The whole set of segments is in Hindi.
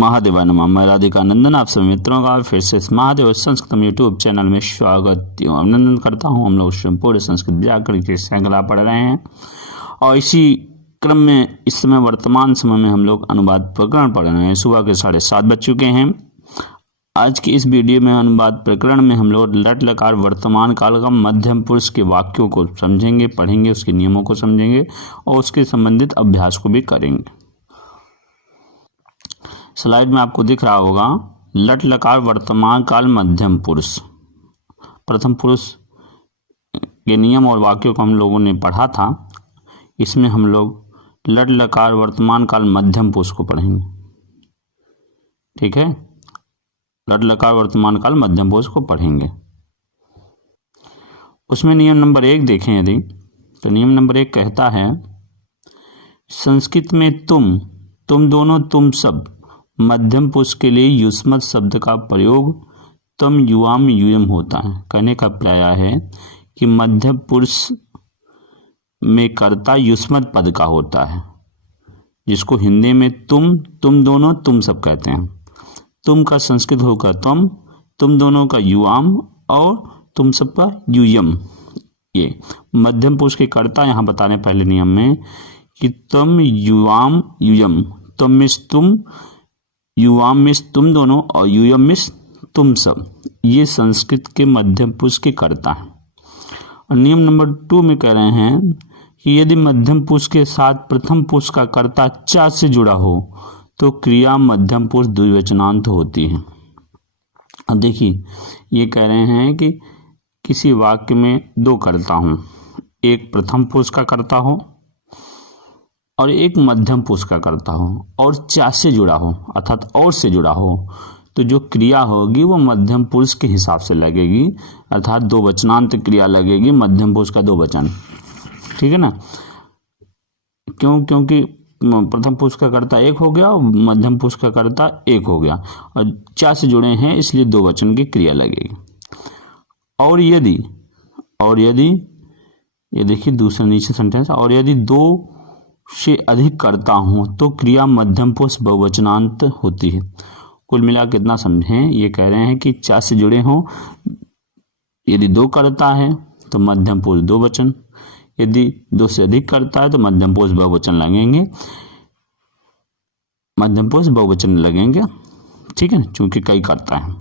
महादेवाय नमः। मैं राधिका नंदन आप सभी मित्रों का फिर से इस महादेव संस्कृतम यूट्यूब चैनल में स्वागत एवं अभिनंदन करता हूं। हम लोग संपूर्ण संस्कृत व्याकरण की श्रृंखला पढ़ रहे हैं और इसी क्रम में इस समय वर्तमान समय में हम लोग अनुवाद प्रकरण पढ़ रहे हैं। सुबह के 7:30 बज चुके हैं। आज की इस वीडियो में अनुवाद प्रकरण में हम लोग लट लकार वर्तमान काल का मध्यम पुरुष के वाक्यों को समझेंगे, पढ़ेंगे, उसके नियमों को समझेंगे और उसके संबंधित अभ्यास को भी करेंगे। स्लाइड में आपको दिख रहा होगा लट लकार वर्तमान काल मध्यम पुरुष। प्रथम पुरुष के नियम और वाक्यों को हम लोगों ने पढ़ा था। इसमें हम लोग लट लकार वर्तमान काल मध्यम पुरुष को पढ़ेंगे। ठीक है, लट लकार वर्तमान काल मध्यम पुरुष को पढ़ेंगे। उसमें नियम नंबर 1 देखें यदि तो नियम नंबर 1 कहता है संस्कृत में तुम दोनों, तुम सब मध्यम पुरुष के लिए युष्मत शब्द का प्रयोग तम युवाम यूयम होता है। कहने का प्राय है कि मध्यम पुरुष में कर्ता युष्मत पद का होता है, जिसको हिंदी में तुम दोनों, तुम सब कहते हैं। तुम का संस्कृत होकर तुम दोनों का युवाम और तुम सब का यूयम। ये मध्यम पुरुष के कर्ता यहाँ बता रहे पहले नियम में कि तुम युवाम यूयम। तुम मिस तुम, युवाम मिस तुम दोनों और यूयम मिस तुम सब। ये संस्कृत के मध्यम पुरुष के कर्ता है। और नियम नंबर 2 में कह रहे हैं कि यदि मध्यम पुरुष के साथ प्रथम पुरुष का कर्ता चा से जुड़ा हो तो क्रिया मध्यम पुरुष द्विवचनांत होती है। अब देखिए ये कह रहे हैं कि किसी वाक्य में 2 कर्ता हों, एक प्रथम पुरुष का कर्ता हो और एक मध्यम पुरुष का कर्ता हो और चा से जुड़ा हो अर्थात और से जुड़ा हो, तो जो क्रिया होगी वो मध्यम पुरुष के हिसाब से लगेगी, अर्थात 2 वचनांत क्रिया लगेगी, मध्यम पुरुष का 2 वचन। ठीक है ना। क्योंकि प्रथम पुरुष का कर्ता 1 हो गया और मध्यम पुरुष का कर्ता 1 हो गया और चा से जुड़े हैं, इसलिए 2 वचन की क्रिया लगेगी। और यदि ये देखिए दूसरा नीचे सेंटेंस, और यदि 2 से अधिक करता हूं तो क्रिया मध्यम पुरुष बहुवचनांत होती है। कुल मिला के इतना समझें, ये कह रहे हैं कि चा से जुड़े हों, यदि 2 करता है तो मध्यम पुरुष 2 वचन, यदि 2 से अधिक करता है तो मध्यम पुरुष बहुवचन लगेंगे, मध्यम पुरुष बहुवचन लगेंगे। ठीक है ना, चूंकि कई करता है,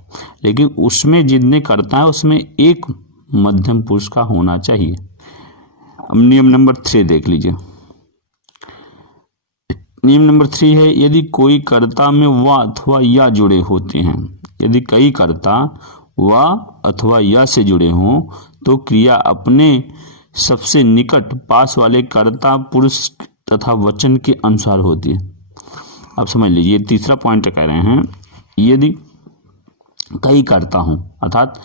लेकिन उसमें जितने करता है उसमें एक मध्यम पुरुष का होना चाहिए। अब नियम नंबर 3 देख लीजिए। नियम नंबर 3 है यदि कोई कर्ता में व अथवा या जुड़े होते हैं, यदि कई कर्ता व अथवा या से जुड़े हों तो क्रिया अपने सबसे निकट पास वाले कर्ता पुरुष तथा वचन के अनुसार होती है। अब समझ लीजिए तीसरा पॉइंट कह रहे हैं यदि कई कर्ता हो अर्थात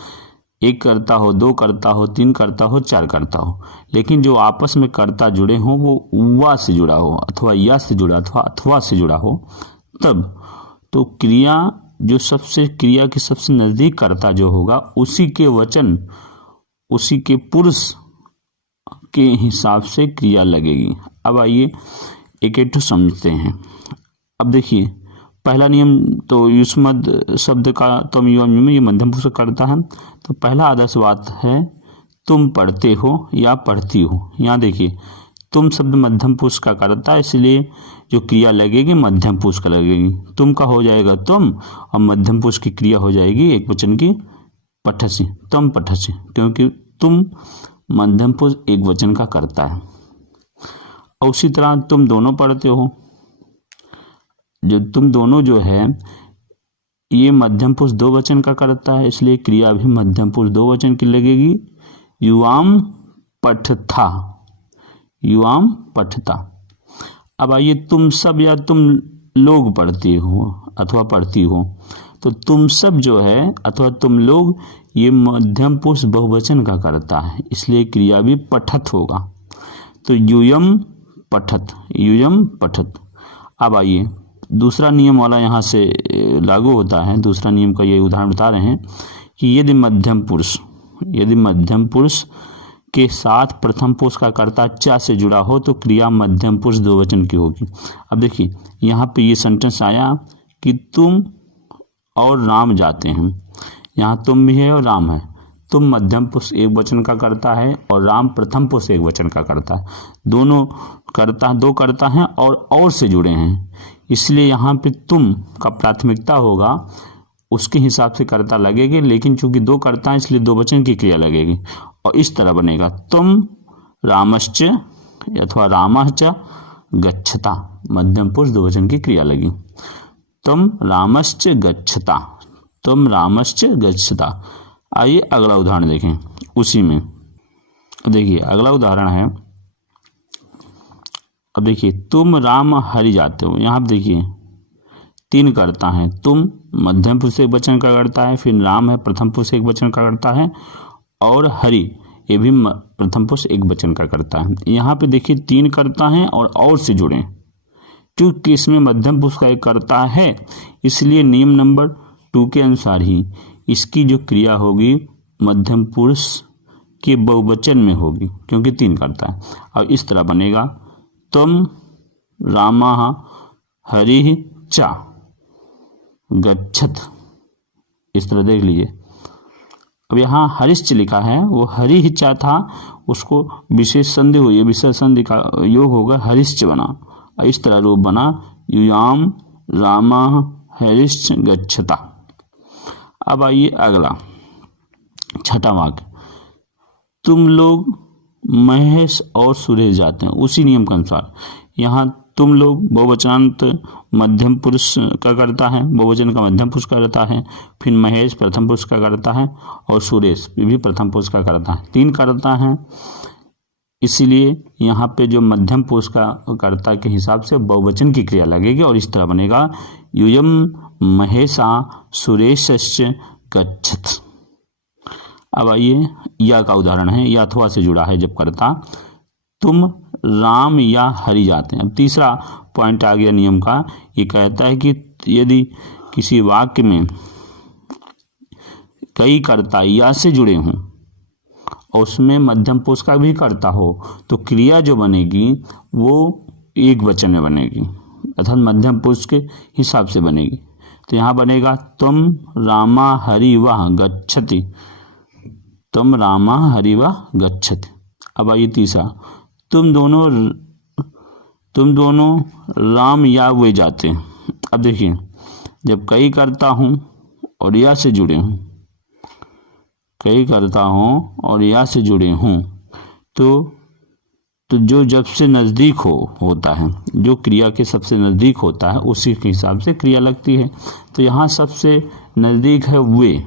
1 कर्ता हो, 2 कर्ता हो, 3 कर्ता हो, 4 कर्ता हो, लेकिन जो आपस में कर्ता जुड़े हों वो वा से जुड़ा हो अथवा या से जुड़ा अथवा से जुड़ा हो, तब तो क्रिया क्रिया के सबसे नजदीक कर्ता जो होगा उसी के वचन, उसी के पुरुष के हिसाब से क्रिया लगेगी। अब आइए एक एक समझते हैं। अब देखिए पहला नियम तो युष्मद शब्द का तुम युवम ये मध्यम पुरुष करता है, तो पहला आदर्श बात है तुम पढ़ते हो या पढ़ती हो। यहाँ देखिए तुम शब्द मध्यम पुरुष का करता है, इसलिए जो क्रिया लगेगी मध्यम पुरुष का लगेगी। तुम का हो जाएगा तुम और मध्यम पुरुष की क्रिया हो जाएगी एक वचन की पठसी, तुम पठसी, क्योंकि तुम मध्यम पुरुष एक वचन का करता है। और उसी तरह तुम दोनों पढ़ते हो, जो तुम दोनों जो है ये मध्यम पुरुष 2 वचन का करता है, इसलिए क्रिया भी मध्यम पुरुष 2 वचन की लगेगी। युवाम पठथा, युवाम पठता। अब आइए तुम सब या तुम लोग पढ़ते हो अथवा पढ़ती हो, तो तुम सब जो है अथवा तुम लोग ये मध्यम पुरुष बहुवचन का करता है, इसलिए क्रिया भी पठत होगा। तो यूयम पठत, यूयम पठत। अब आइए दूसरा नियम वाला यहाँ से लागू होता है। दूसरा नियम का ये उदाहरण बता रहे हैं कि यदि मध्यम पुरुष के साथ प्रथम पुरुष का कर्ता चा से जुड़ा हो तो क्रिया मध्यम पुरुष 2 वचन की होगी। अब देखिए यहाँ पे ये सेंटेंस आया कि तुम और राम जाते हैं। यहाँ तुम भी है और राम है। तुम मध्यम पुरुष एक वचन का करता है और राम प्रथम पुरुष एक वचन का करता है। दोनों करता दो करता है और से जुड़े हैं, इसलिए यहाँ पे तुम का प्राथमिकता होगा, उसके हिसाब से कर्ता लगेगी। लेकिन चूंकि दो करता है इसलिए दो वचन की क्रिया लगेगी और इस तरह बनेगा तुम रामश्च अथवा रामश्च गच्छता। मध्यम पुरुष दो वचन की क्रिया लगी। तुम रामश्च गच्छता, तुम रामश्च गच्छता। आइए अगला उदाहरण देखें। उसी में देखिए अगला उदाहरण है, अब देखिए तुम राम हरि जाते हो। यहाँ देखिए तीन करता है, तुम मध्यम पुरुष एक वचन का करता है, फिर राम है प्रथम पुरुष एक वचन का करता है, और हरि ये भी प्रथम पुरुष एक वचन का करता है। यहाँ पे देखिए तीन करता है और से जुड़े, क्योंकि इसमें मध्यम पुरुष का एक करता है, इसलिए नियम नंबर 2 के अनुसार ही इसकी जो क्रिया होगी मध्यम पुरुष के बहुवचन में होगी, क्योंकि तीन करता है। और इस तरह बनेगा तुम रामः हरिः च गच्छत। इस तरह देख लीजिए। अब यहाँ हरिश्च लिखा है, वो हरिः च था, उसको विशेष संधि हुई, विशेष संधि का योग होगा हरिश्च बना। इस तरह रूप बना यूयाम रामः हरिश्च गच्छता। अब आइए अगला छठा वाक्य, तुम लोग महेश और सुरेश जाते हैं। उसी नियम के अनुसार यहाँ तुम लोग बहुवचनांत मध्यम पुरुष का करता है, बहुवचन का मध्यम पुरुष का करता है, फिर महेश प्रथम पुरुष का करता है और सुरेश भी प्रथम पुरुष का करता है। तीन करता है, इसीलिए यहाँ पे जो मध्यम पुरुष का कर्ता के हिसाब से बहुवचन की क्रिया लगेगी और इस तरह बनेगा यूयम महेशा सुरेशश्च गच्छत। अब आइए या का उदाहरण है, या अथवा से जुड़ा है जब करता, तुम राम या हरि जाते हैं। अब तीसरा पॉइंट आ गया नियम का, ये कहता है कि यदि किसी वाक्य में कई कर्ता या से जुड़े हों और उसमें मध्यम पुरुष का भी कर्ता हो तो क्रिया जो बनेगी वो एक वचन में बनेगी, अर्थात मध्यम पुरुष के हिसाब से बनेगी। तो यहाँ बनेगा तुम रामा हरि वह गच्छति, तुम रामा हरि वह गच्छति। अब आइए तीसरा, तुम दोनों राम या वे जाते हैं। अब देखिए जब कई करता हूँ और या से जुड़े हूँ, कई करता हूँ और या से जुड़े हूँ तो जो जब से नज़दीक होता है, जो क्रिया के सबसे नज़दीक होता है उसी के हिसाब से क्रिया लगती है। तो यहाँ सबसे नज़दीक है वे,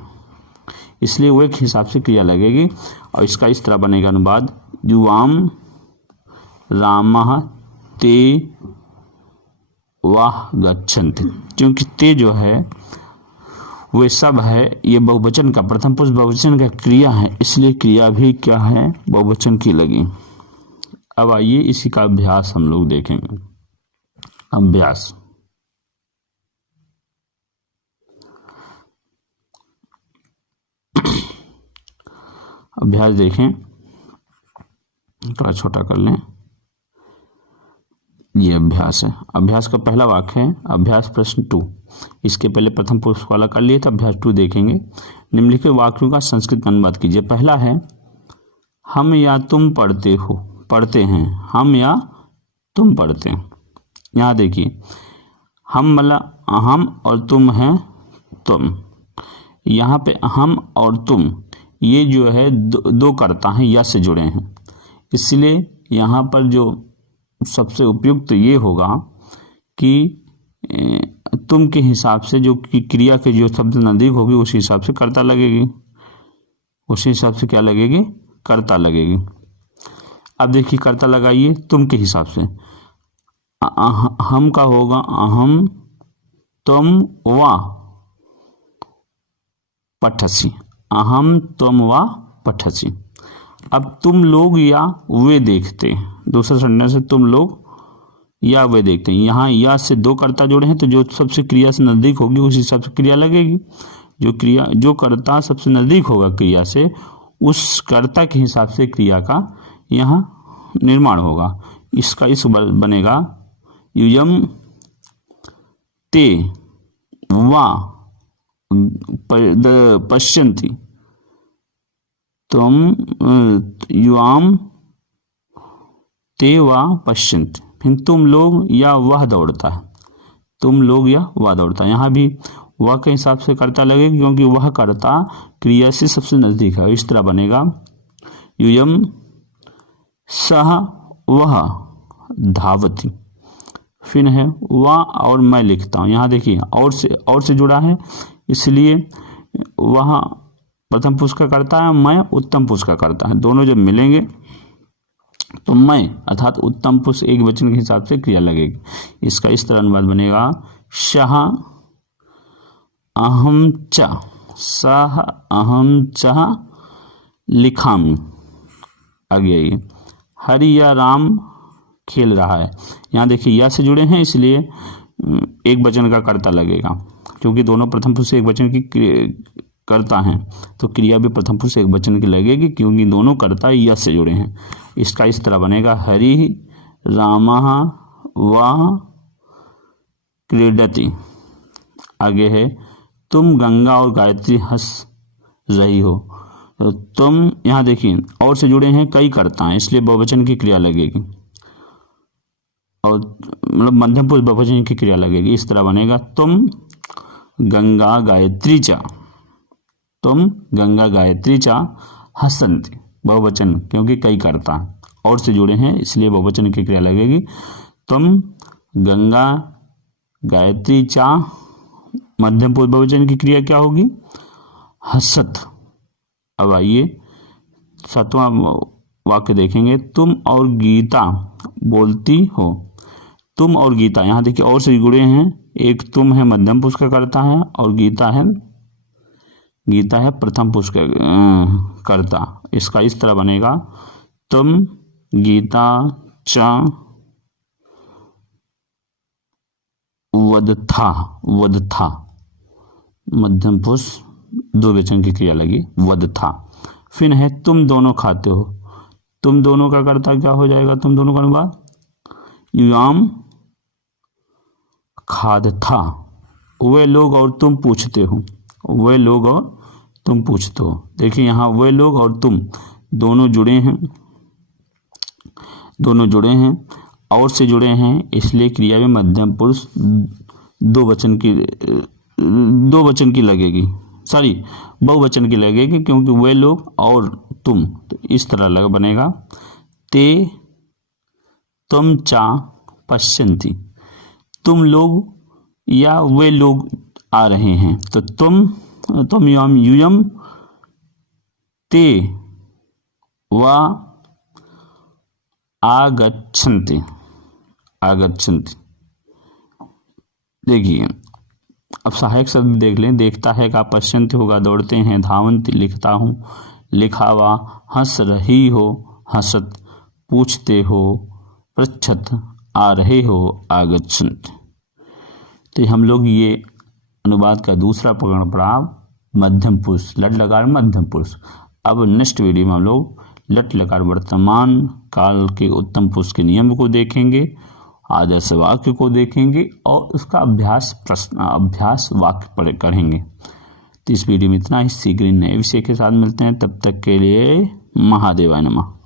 इसलिए वे के हिसाब से क्रिया लगेगी और इसका इस तरह बनेगा अनुवाद युवाम रामः ते वाह गच्छन्ति। क्योंकि ते जो है वे सब है, ये बहुवचन का प्रथम पुरुष बहुवचन का क्रिया है, इसलिए क्रिया भी क्या है बहुवचन की लगी। अब आइए इसी का अभ्यास हम लोग देखेंगे। अभ्यास, अभ्यास देखें, थोड़ा छोटा कर लें। ये अभ्यास है। अभ्यास का पहला वाक्य है अभ्यास प्रश्न 2। इसके पहले प्रथम पुरुष वाला कर लिए तो अभ्यास 2 देखेंगे। निम्नलिखित वाक्यों का संस्कृत अनुवाद कीजिए। पहला है हम या तुम पढ़ते हैं, हम या तुम पढ़ते हैं। यहाँ देखिए हम मतलब हम और तुम है तुम, यहाँ पे हम और तुम ये जो है दो कर्ता हैं या से जुड़े हैं, इसलिए यहाँ पर जो सबसे उपयुक्त ये होगा कि तुम के हिसाब से जो क्रिया के जो शब्द नजदीक होगी उसी हिसाब से कर्ता लगेगी, उसी हिसाब से क्या लगेगी कर्ता लगेगी। अब देखिए कर्ता लगाइए तुम के हिसाब से, हम का होगा अहम तुम वा पठसी, अहम तुम वा पठसी। अब तुम लोग या वे देखते हैं, दूसरा सेंटेंस है तुम लोग या वे देखते हैं। यहाँ या से दो कर्ता जोड़े हैं तो जो सबसे क्रिया से नजदीक होगी उस हिसाब से क्रिया लगेगी। जो कर्ता सबसे नजदीक होगा क्रिया से उस कर्ता के हिसाब से क्रिया का यहाँ निर्माण होगा। इसका इस बनेगा यूयम ते वा पश्यन्ति, तुम युवाम ते वा पश्यन्ति। फिर तुम लोग या वह दौड़ता है, तुम लोग या वह दौड़ता है। यहाँ भी वह के हिसाब से कर्ता लगेगा क्योंकि वह कर्ता क्रिया से सबसे नजदीक है। इस तरह बनेगा यूयम सह वह धावती। फिर है वह और मैं लिखता हूँ। यहाँ देखिए और से जुड़ा है, इसलिए वह प्रथम पुरुष का करता है, मैं उत्तम पुरुष का करता है। दोनों जब मिलेंगे तो मैं अर्थात उत्तम पुरुष एक वचन के हिसाब से क्रिया लगेगी। इसका इस तरह अनुवाद बनेगा शह अहम च सह अहम च लिखामि। आगे आइए, हरि या राम खेल रहा है। यहाँ देखिए या से जुड़े हैं, इसलिए एक वचन का कर्ता लगेगा क्योंकि दोनों प्रथम पुरुष एक वचन की कर्ता हैं, तो क्रिया भी प्रथम पुरुष एक वचन की लगेगी क्योंकि दोनों कर्ता या से जुड़े हैं। इसका इस तरह बनेगा हरि रामः व क्रीडति। आगे है तुम गंगा और गायत्री हंस रही हो। तो तुम यहाँ देखिए और से जुड़े हैं, कई कर्ता हैं, इसलिए बहुवचन की क्रिया लगेगी और मतलब मध्यम पुरुष बहुवचन की क्रिया लगेगी। इस तरह बनेगा तुम गंगा गायत्री चा, तुम गंगा गायत्री चा हसंती। बहुवचन क्योंकि कई कर्ता और से जुड़े हैं, इसलिए बहुवचन की क्रिया लगेगी। तुम गंगा गायत्री चा, मध्यम पुरुष बहुवचन की क्रिया क्या होगी? हसत। अब आइए 7वां वाक्य देखेंगे, तुम और गीता बोलती हो। तुम और गीता, यहाँ देखिए और से जुड़े हैं, एक तुम है मध्यम पुरुष का कर्ता है और गीता है प्रथम पुरुष का कर्ता। इसका इस तरह बनेगा तुम गीता च वदथा। मध्यम पुरुष दो वचन की क्रिया लगी, वदथा। फिर है तुम दोनों खाते हो। तुम दोनों का कर्ता क्या हो जाएगा? तुम दोनों का अनुवाद युवाम खादथा। वे लोग और तुम पूछते हो, वे लोग और तुम पूछते हो। देखिए यहाँ वे लोग और तुम दोनों जुड़े हैं और से जुड़े हैं, इसलिए क्रिया में मध्यम पुरुष दो वचन की लगेगी, बहुवचन की लगेगी क्योंकि वे लोग और तुम। तो इस तरह बनेगा ते तुम चा पश्यन्ति। तुम लोग या वे लोग आ रहे हैं, तो तुम यूयम ते वा आगच्छन्ति। देखिए अब सहायक शब्द देख लें। देखता है का पश्यन्ति होगा दौड़ते हैं, धावन्ति लिखता हूँ, लिखावा हंस रही हो, हंसत पूछते हो, पृच्छत आ रहे हो, आगच्छन्ति। तो हम लोग ये अनुवाद का दूसरा प्रकरण पढ़ा, मध्यम पुरुष, लट लकार मध्यम पुरुष। अब नेक्स्ट वीडियो में हम लोग लट लकार वर्तमान काल के उत्तम पुरुष के नियम को देखेंगे, आदर्श वाक्य को देखेंगे और उसका अभ्यास वाक्य करेंगे। तो इस वीडियो में इतना ही। शीघ्र नए विषय के साथ मिलते हैं, तब तक के लिए महादेवाय नमः।